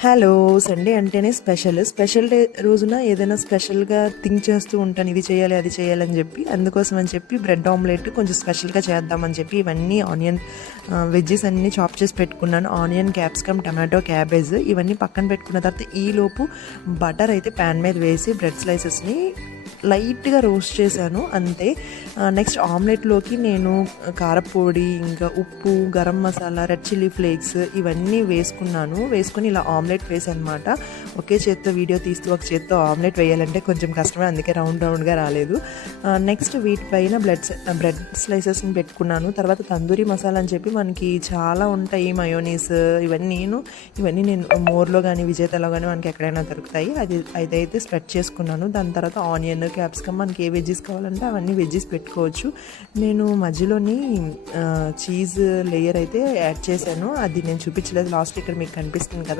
Hello! Sunday అంటేనే special day రోజున ఏదైనా స్పెషల్‌గా థింక్ చేస్తూ ఉంటాను. ఇది చేయాలి, అది చేయాలని జెప్పి. అందుకోసం అని చెప్పి బ్రెడ్ ఆమ్లెట్ కొంచెం స్పెషల్‌గా చేద్దామని చెప్పి ఇవన్నీ వెజ్జీస్ అన్నీ చాప్ చేసి పెట్టుకున్నాను. ఆనియన్, క్యాప్సికమ్, టమాటో, క్యాబేజ్ ఇవన్నీ పక్కన పెట్టుకున్న తర్వాత ఈలోపు బటర్ అయితే ప్యాన్ మీద వేసి బ్రెడ్ స్లైసెస్‌ని లైట్‌గా రోస్ట్ చేశాను అంతే. నెక్స్ట్ ఆమ్లెట్‌లోకి నేను కారప్పొడి, ఇంకా ఉప్పు, garam masala, red chilli flakes ఇవన్నీ వేసుకొని ఇలా ఆమ్లెట్ వేసానమాట. ఒకే చేత్తో వీడియో తీస్తూ ఒక చేత్తో ఆమ్లెట్ వేయాలంటే కొంచెం కష్టమే, అందుకే రౌండ్‌గా రాలేదు. నెక్స్ట్ వీటిపైన బ్రెడ్ స్లైసెస్‌ని పెట్టుకున్నాను. తర్వాత తందూరి మసాలా అని చెప్పి మనకి చాలా ఉంటాయి, మయోనీస్ ఇవన్నీ నేను మోర్‌లో గానీ, విజేతలో గానీ మనకి ఎక్కడైనా దొరుకుతాయి. అదైతే స్ప్రెడ్ చేసుకున్నాను. దాని తర్వాత ఆనియన్, క్యాప్సికమ్ మనకి ఏ వెజ్జీస్ కావాలంటే అవన్నీ వెజ్జీస్ పెట్టుకోవచ్చు. నేను మధ్యలోని చీజ్ లేయర్ అయితే యాడ్ చేశాను. అది నేను చూపించలేదు, లాస్ట్ ఇక్కడ మీకు కనిపిస్తుంది కదా,